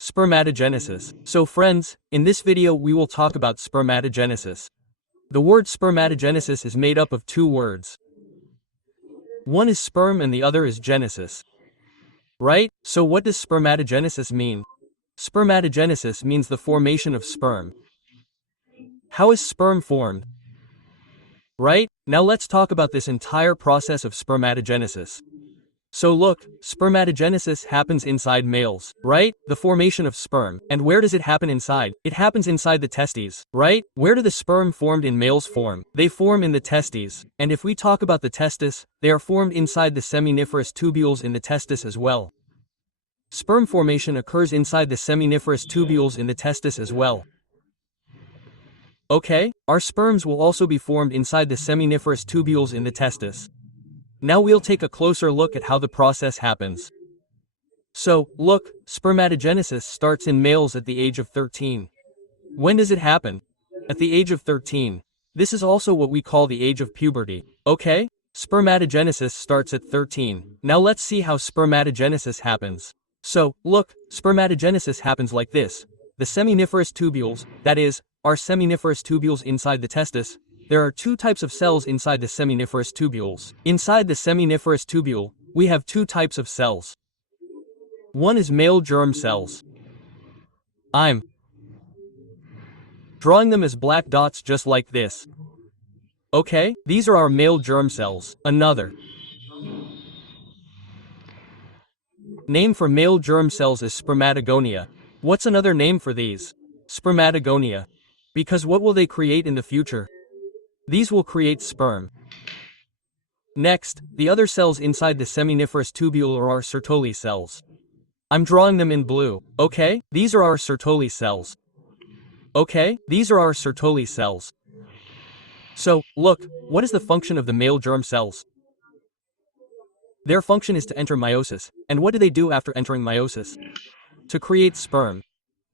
Spermatogenesis. So friends, in this video we will talk about spermatogenesis. The word spermatogenesis is made up of two words. One is sperm and the other is genesis. Right? So what does spermatogenesis mean? Spermatogenesis means the formation of sperm. How is sperm formed? Right? Now let's talk about this entire process of spermatogenesis. So look, spermatogenesis happens inside males, right? The formation of sperm. And where does it happen inside? It happens inside the testes, right? Where do the sperm formed in males form? They form in the testes. And if we talk about the testis, they are formed inside the seminiferous tubules in the testis as well. Sperm formation occurs inside the seminiferous tubules in the testis as well. Okay, our sperms will also be formed inside the seminiferous tubules in the testis. Now we'll take a closer look at how the process happens. So, look, spermatogenesis starts in males at the age of 13. When does it happen? At the age of 13. This is also what we call the age of puberty. Okay? Spermatogenesis starts at 13. Now let's see how spermatogenesis happens. So, look, spermatogenesis happens like this. The seminiferous tubules, that is, our seminiferous tubules inside the testis. There are two types of cells inside the seminiferous tubules. Inside the seminiferous tubule, we have two types of cells. One is male germ cells. I'm drawing them as black dots just like this. Okay, these are our male germ cells. Another name for male germ cells is Spermatogonia. What's another name for these? Spermatogonia. Because what will they create in the future? These will create sperm. Next, the other cells inside the seminiferous tubule are our Sertoli cells. I'm drawing them in blue. Okay, these are our Sertoli cells. Okay, these are our Sertoli cells. So, look, what is the function of the male germ cells? Their function is to enter meiosis. And what do they do after entering meiosis? To create sperm.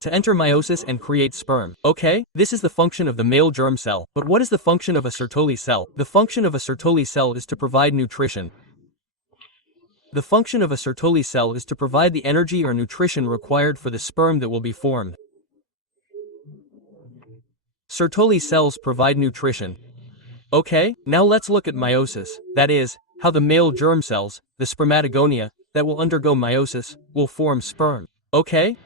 To enter meiosis and create sperm. Okay, this is the function of the male germ cell. But what is the function of a Sertoli cell? The function of a Sertoli cell is to provide nutrition. The function of a Sertoli cell is to provide the energy or nutrition required for the sperm that will be formed. Sertoli cells provide nutrition. Okay, now let's look at meiosis. That is, how the male germ cells, the Spermatogonia, that will undergo meiosis, will form sperm. Okay?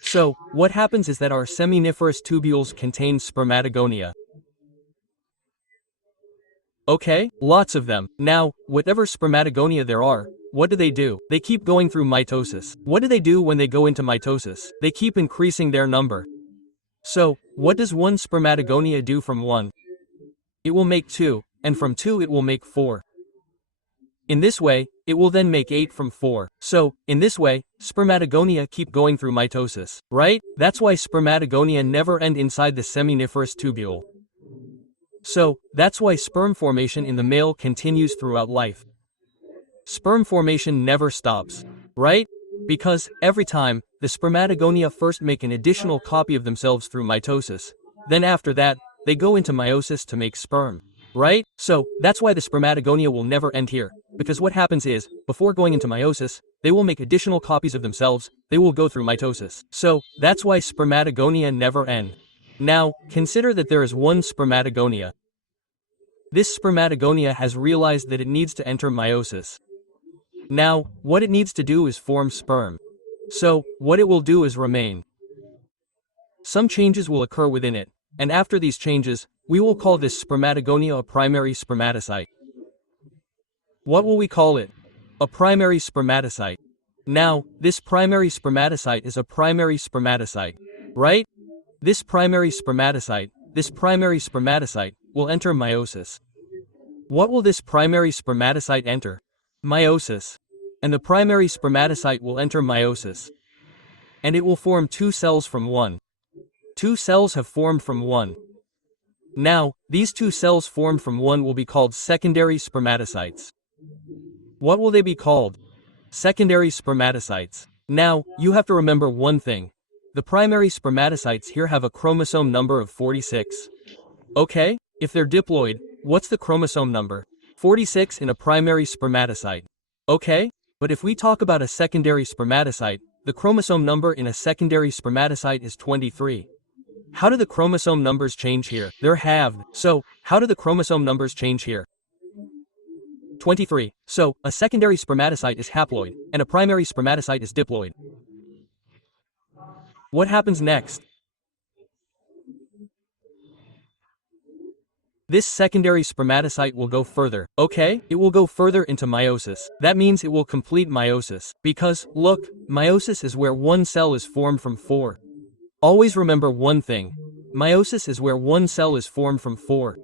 So, what happens is that our seminiferous tubules contain Spermatogonia. Okay, lots of them. Now, whatever Spermatogonia there are, what do? They keep going through mitosis. What do they do when they go into mitosis? They keep increasing their number. So, what does one Spermatogonia do from 1? It will make 2, and from 2 it will make 4. In this way, it will then make 8 from 4. So, in this way, Spermatogonia keep going through mitosis, right? That's why Spermatogonia never end inside the seminiferous tubule. So, that's why sperm formation in the male continues throughout life. Sperm formation never stops, right? Because, every time, the Spermatogonia first make an additional copy of themselves through mitosis. Then after that, they go into meiosis to make sperm. Right? So, that's why the Spermatogonia will never end here. Because what happens is, before going into meiosis, they will make additional copies of themselves, they will go through mitosis. So, that's why Spermatogonia never end. Now, consider that there is one Spermatogonia. This Spermatogonia has realized that it needs to enter meiosis. Now, what it needs to do is form sperm. So, what it will do is remain. Some changes will occur within it, and after these changes, we will call this Spermatogonia a primary spermatocyte. What will we call it? A primary spermatocyte. Now, this primary spermatocyte is a primary spermatocyte, right? This primary spermatocyte will enter meiosis. What will this primary spermatocyte enter? Meiosis. And the primary spermatocyte will enter meiosis. And it will form 2 cells from 1. 2 cells have formed from 1. Now, these 2 cells formed from 1 will be called secondary spermatocytes. What will they be called? Secondary spermatocytes. Now, you have to remember one thing. The primary spermatocytes here have a chromosome number of 46. Okay, if they're diploid, what's the chromosome number? 46 in a primary spermatocyte. Okay? But if we talk about a secondary spermatocyte, the chromosome number in a secondary spermatocyte is 23. How do the chromosome numbers change here? They're halved. So, how do the chromosome numbers change here? 23. So, a secondary spermatocyte is haploid, and a primary spermatocyte is diploid. What happens next? This secondary spermatocyte will go further, okay? It will go further into meiosis. That means it will complete meiosis. Because, look, meiosis is where one cell is formed from four. Always remember one thing. Meiosis is where one cell is formed from four.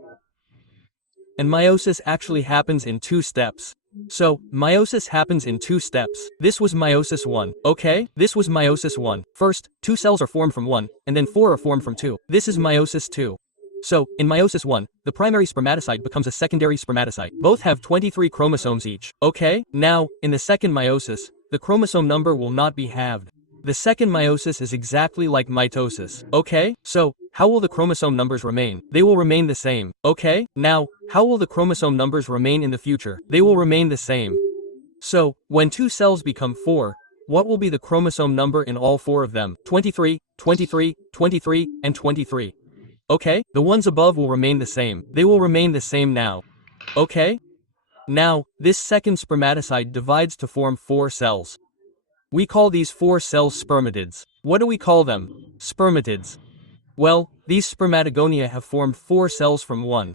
And meiosis actually happens in 2 steps. So, meiosis happens in 2 steps. This was meiosis 1, okay? This was meiosis 1. First, 2 cells are formed from 1, and then 4 are formed from 2. This is meiosis 2. So, in meiosis 1, the primary spermatocyte becomes a secondary spermatocyte. Both have 23 chromosomes each, okay? Now, in the second meiosis, the chromosome number will not be halved. The second meiosis is exactly like mitosis, okay? So, how will the chromosome numbers remain? They will remain the same, okay? Now, how will the chromosome numbers remain in the future? They will remain the same. So, when 2 cells become 4, what will be the chromosome number in all 4 of them? 23, 23, 23, and 23. Okay, the ones above will remain the same. They will remain the same now. Okay? Now, this second spermatocyte divides to form 4 cells. We call these 4 cells spermatids. What do we call them? Spermatids. Well, these Spermatogonia have formed 4 cells from 1.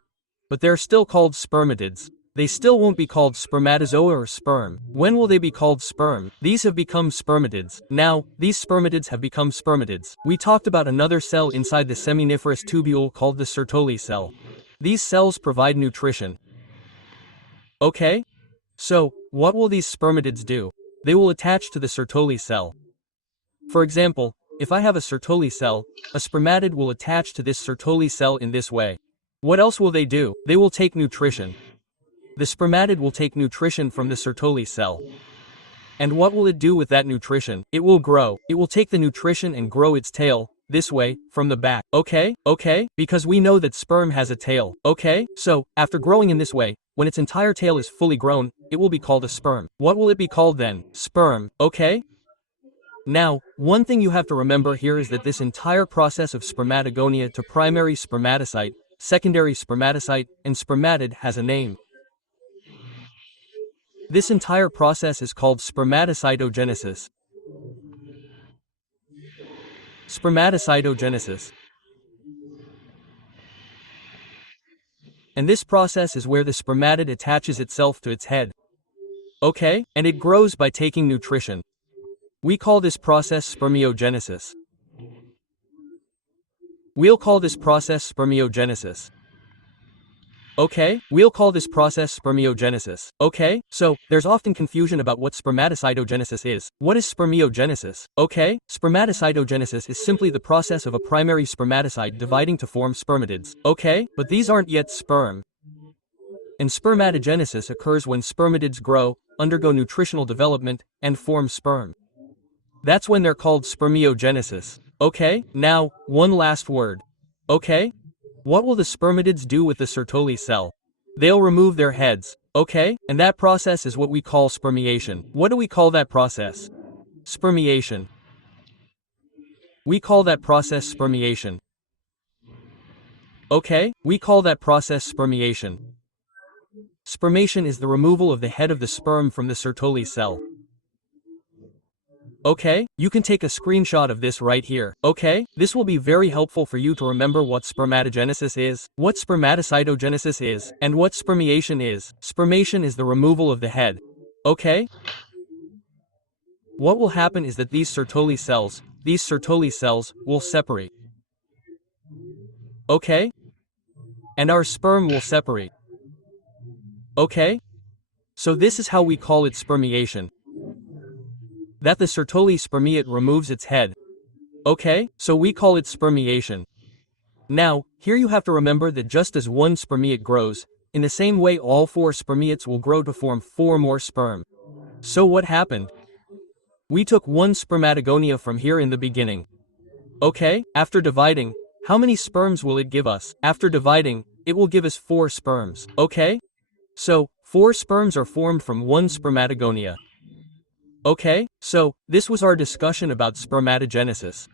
But they're still called spermatids. They still won't be called spermatozoa or sperm. When will they be called sperm? These have become spermatids. Now, these spermatids have become spermatids. We talked about another cell inside the seminiferous tubule called the Sertoli cell. These cells provide nutrition. Okay? So, what will these spermatids do? They will attach to the Sertoli cell. For example, if I have a Sertoli cell, a spermatid will attach to this Sertoli cell in this way. What else will they do? They will take nutrition. The spermatid will take nutrition from the Sertoli cell. And what will it do with that nutrition? It will grow. It will take the nutrition and grow its tail, this way, from the back. Okay? Because we know that sperm has a tail. Okay? So, after growing in this way, when its entire tail is fully grown, it will be called a sperm. What will it be called then? Sperm. Okay? Now, one thing you have to remember here is that this entire process of Spermatogonia to primary spermatocyte, secondary spermatocyte, and spermatid has a name. This entire process is called Spermatocytogenesis. Spermatocytogenesis. And this process is where the spermatid attaches itself to its head. Okay? And it grows by taking nutrition. We call this process Spermiogenesis. We'll call this process Spermiogenesis. Okay, we'll call this process Spermiogenesis. Okay, so, there's often confusion about what spermatocytogenesis is. What is spermiogenesis? Okay, spermatocytogenesis is simply the process of a primary spermatocyte dividing to form spermatids. Okay, but these aren't yet sperm. And spermatogenesis occurs when spermatids grow, undergo nutritional development, and form sperm. That's when they're called spermiogenesis. Okay, now, one last word. Okay? What will the spermatids do with the Sertoli cell? They'll remove their heads, okay? And that process is what we call spermiation. What do we call that process? Spermiation. We call that process spermiation. Okay, we call that process spermiation. Spermation is the removal of the head of the sperm from the Sertoli cell. Okay, you can take a screenshot of this right here. Okay, this will be very helpful for you to remember what spermatogenesis is, what spermatocytogenesis is, and what spermiation is. Spermation is the removal of the head. Okay? What will happen is that these Sertoli cells will separate. Okay? And our sperm will separate. Okay? So this is how we call it spermiation. That the Sertoli spermiate removes its head. Okay, so we call it spermiation. Now, here you have to remember that just as one spermiate grows, in the same way all 4 spermiates will grow to form 4 more sperm. So what happened? We took 1 Spermatogonia from here in the beginning. Okay, after dividing, how many sperms will it give us? After dividing, it will give us 4 sperms. Okay? So, 4 sperms are formed from 1 spermatogonia. Okay, so, this was our discussion about spermatogenesis.